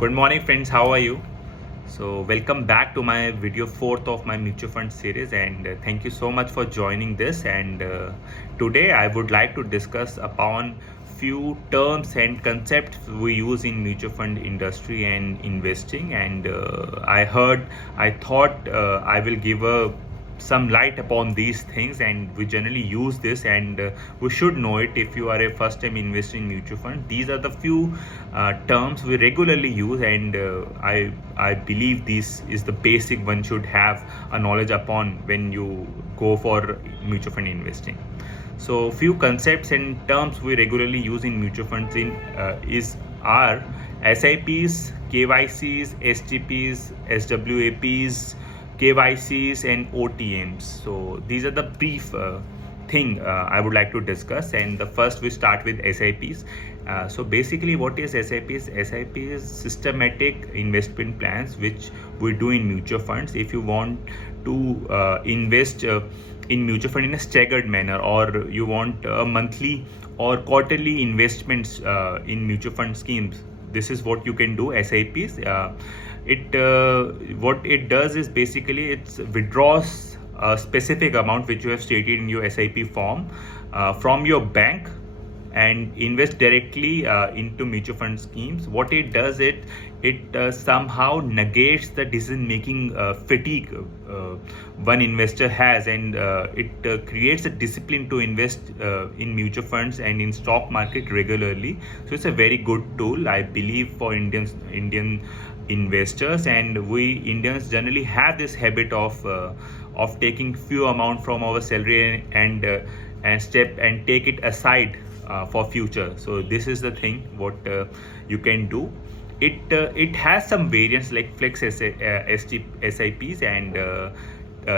Good morning, friends. How are you? So, welcome back to my video fourth of my mutual fund series, and thank you so much for joining this. And today, I would like to discuss upon few terms and concepts we use in mutual fund industry and investing. And I thought I will give a some light upon these things, and we generally use this, and we should know it if you are a first time investor in mutual fund. These are the few terms we regularly use, and I believe this is the basic one should have a knowledge upon when you go for mutual fund investing. So few concepts and terms we regularly use in mutual funds are SIPs, KYCs, STPs, SWAPs, KYCs and OTMs. So these are the brief thing I would like to discuss. And the first we start with SIPs. So basically, what is SIPs? SIP is systematic investment plans which we do in mutual funds. If you want to invest in mutual fund in a staggered manner, or you want monthly or quarterly investments in mutual fund schemes, this is what you can do. SIPs. What it does is basically it withdraws a specific amount which you have stated in your SIP form from your bank and invest directly into mutual fund schemes. What it does, it somehow negates the decision making fatigue one investor has, and it creates a discipline to invest in mutual funds and in stock market regularly. So it's a very good tool, I believe, for Indian investors. And we Indians generally have this habit of taking few amount from our salary and take it aside for future. So this is the thing what you can do. It has some variants like flex SIPs and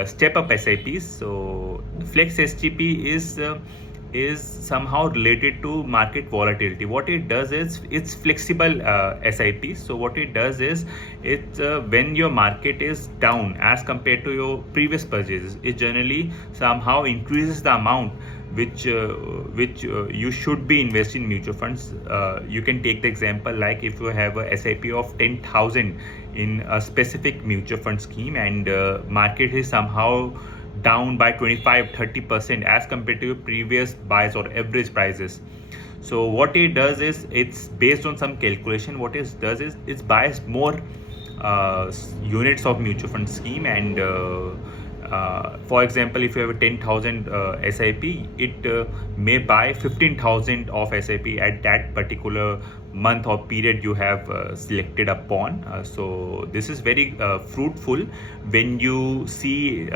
step up SIPs. So flex STP is somehow related to market volatility. What it does is it's flexible SIP. So what it does is when your market is down as compared to your previous purchases, it generally somehow increases the amount which you should be investing in mutual funds. You can take the example like if you have a SIP of 10,000 in a specific mutual fund scheme, and market is somehow down by 25-30% as compared to your previous buys or average prices. So what it does is it's based on some calculation. What it does is it buys more units of mutual fund scheme, and for example, if you have a 10,000 SIP, it may buy 15,000 of SIP at that particular month or period you have selected upon. So this is very fruitful when you see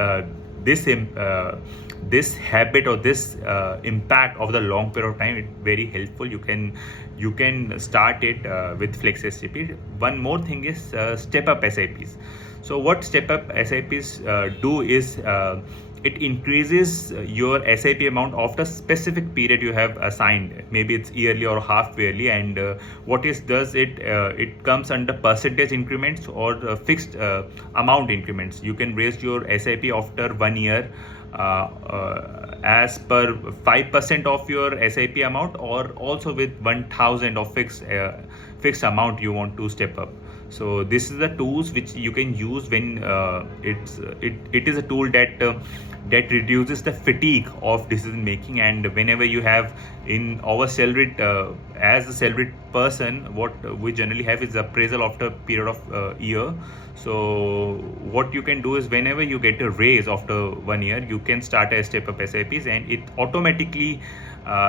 this habit or this impact of the long period of time. It's very helpful. You can start it with flex SIP. One more thing is step up SIPs. So what step up SIPs do is it increases your SIP amount after specific period you have assigned. Maybe it's yearly or half yearly, and what it does, it comes under percentage increments or fixed amount increments. You can raise your SIP after 1 year as per 5% of your SIP amount, or also with 1,000 of fixed amount you want to step up. So this is the tools which you can use when it is a tool that reduces the fatigue of decision making. And whenever you have in our salaried as a salaried person, what we generally have is appraisal after a period of year. So what you can do is whenever you get a raise after 1 year, you can start a step up SIPs, and it automatically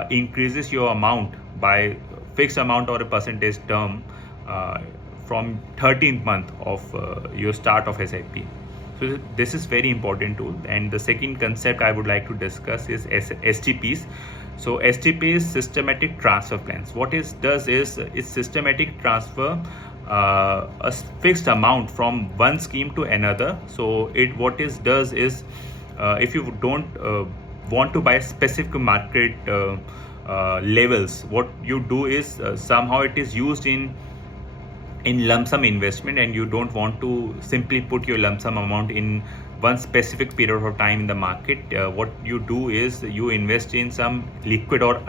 increases your amount by fixed amount or a percentage term from 13th month of your start of SIP. So this is very important tool. And the second concept I would like to discuss is STPs. So STP is systematic transfer plans. What it does is it's systematic transfer a fixed amount from one scheme to another. So what it does is if you don't want to buy a specific market levels, what you do is somehow it is used in lump sum investment, and you don't want to simply put your lump sum amount in one specific period of time in the market. What you do is you invest in some liquid or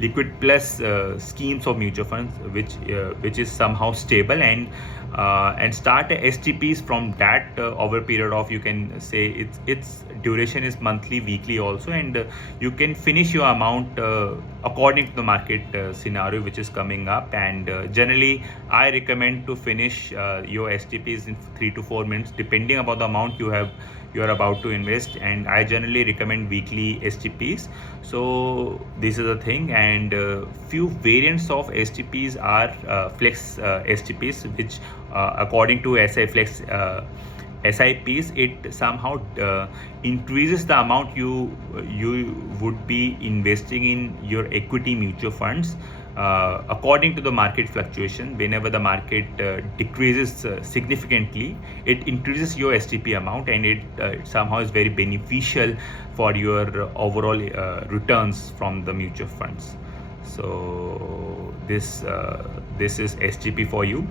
liquid plus schemes of mutual funds, which is somehow stable, and start STPs from that over period of, you can say its duration is monthly, weekly also, and you can finish your amount according to the market scenario which is coming up. And generally I recommend to finish your STPs in 3 to 4 minutes depending upon the amount you are about to invest, and I generally recommend weekly STPs. So this is the thing, and few variants of STPs are flex STPs, which according to SI flex SIPs, it somehow increases the amount you would be investing in your equity mutual funds according to the market fluctuation. Whenever the market decreases significantly, it increases your STP amount, and it somehow is very beneficial for your overall returns from the mutual funds. So this is STP for you.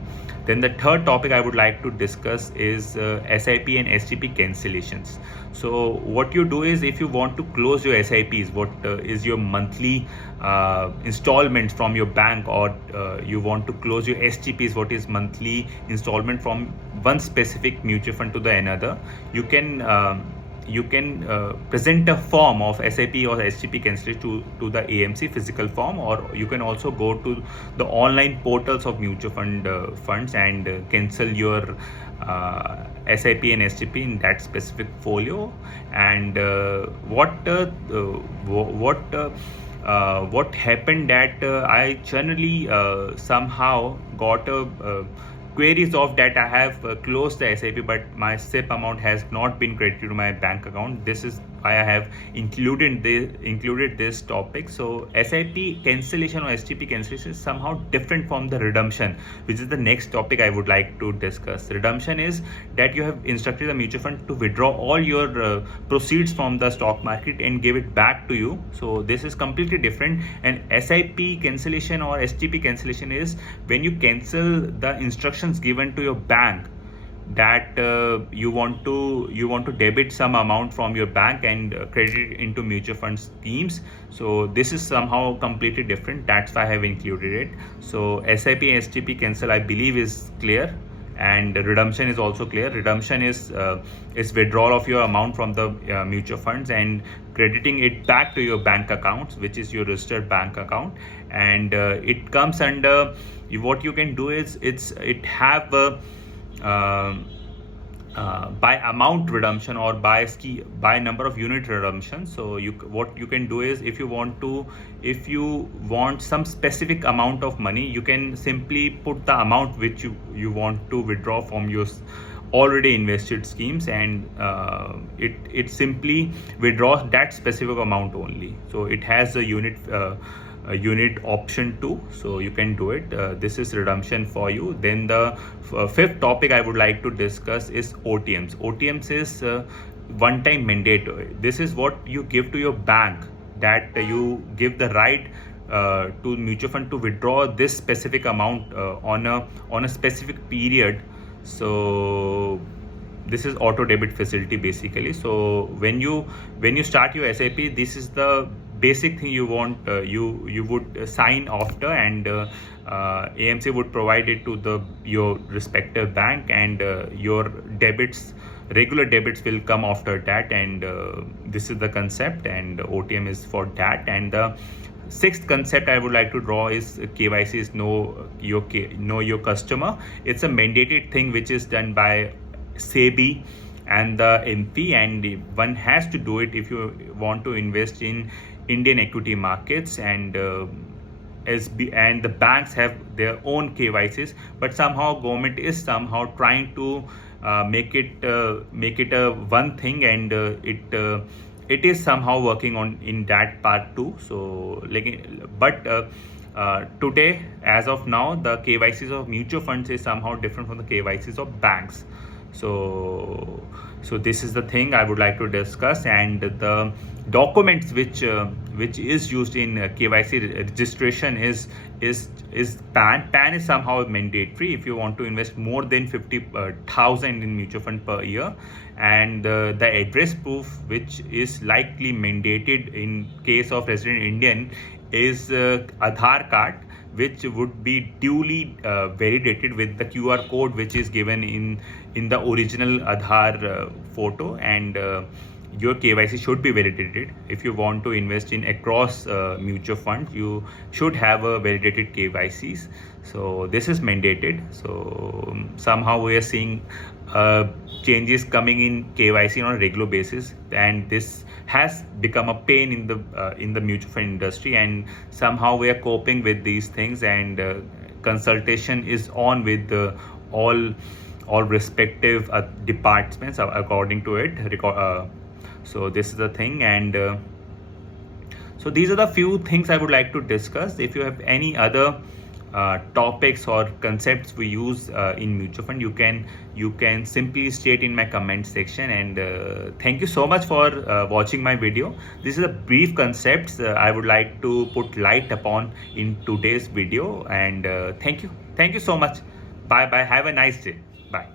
Then the third topic I would like to discuss is SIP and STP cancellations. So what you do is, if you want to close your SIPs, what is your monthly installments from your bank, or you want to close your STPs, what is monthly installment from one specific mutual fund to the another, you can present a form of SIP or STP cancellation to the AMC physical form, or you can also go to the online portals of mutual funds and cancel your SIP and STP in that specific folio. And what happened that I generally somehow got a queries of that I have closed the SIP, but my SIP amount has not been credited to my bank account. This is why I have included this topic. So SIP cancellation or STP cancellation is somehow different from the redemption, which is the next topic I would like to discuss. Redemption is that you have instructed the mutual fund to withdraw all your proceeds from the stock market and give it back to you. So this is completely different. And SIP cancellation or STP cancellation is when you cancel the instructions given to your bank that you want to debit some amount from your bank and credit it into mutual fund schemes. So this is somehow completely different. That's why I have included it. So SIP and STP cancel, I believe, is clear, and redemption is also clear. Redemption is withdrawal of your amount from the mutual funds and crediting it back to your bank accounts, which is your registered bank account. And it comes under, what you can do is it have by amount redemption or by number of unit redemption. So what you can do is, if you want some specific amount of money, you can simply put the amount which you want to withdraw from your already invested schemes, and it simply withdraws that specific amount only. So it has a unit option too, so you can do it. This is redemption for you. Then the fifth topic I would like to discuss is OTMs. OTMs is one-time mandate. This is what you give to your bank, that you give the right to mutual fund to withdraw this specific amount on a specific period. So this is auto debit facility basically. So when you start your SIP, this is the basic thing you want. You would sign after, and AMC would provide it to your respective bank, and your regular debits will come after that. And this is the concept, and OTM is for that. And the sixth concept I would like to draw is KYC, is know your customer. It's a mandated thing which is done by SEBI and the MP, and one has to do it if you want to invest in Indian equity markets. And and the banks have their own KYCs, but somehow government is somehow trying to make it a one thing, and it is somehow working on in that part too. So today, as of now, the KYCs of mutual funds is somehow different from the KYCs of banks. So this is the thing I would like to discuss, and the documents which is used in KYC registration is PAN. PAN is somehow mandatory if you want to invest more than 50,000 in mutual fund per year, and the address proof which is likely mandated in case of resident Indian is Aadhaar card, which would be duly validated with the QR code which is given in the original Aadhaar photo, and your KYC should be validated. If you want to invest in across mutual funds, you should have a validated KYCs. So this is mandated. So somehow we are seeing changes coming in KYC on a regular basis, and this has become a pain in the mutual fund industry, and somehow we are coping with these things, and consultation is on with all respective departments according to it. So this is the thing, and so these are the few things I would like to discuss. If you have any other topics or concepts we use in mutual fund, you can simply state in my comment section. And thank you so much for watching my video. This is a brief concepts I would like to put light upon in today's video, and thank you so much. Bye bye, have a nice day. Bye.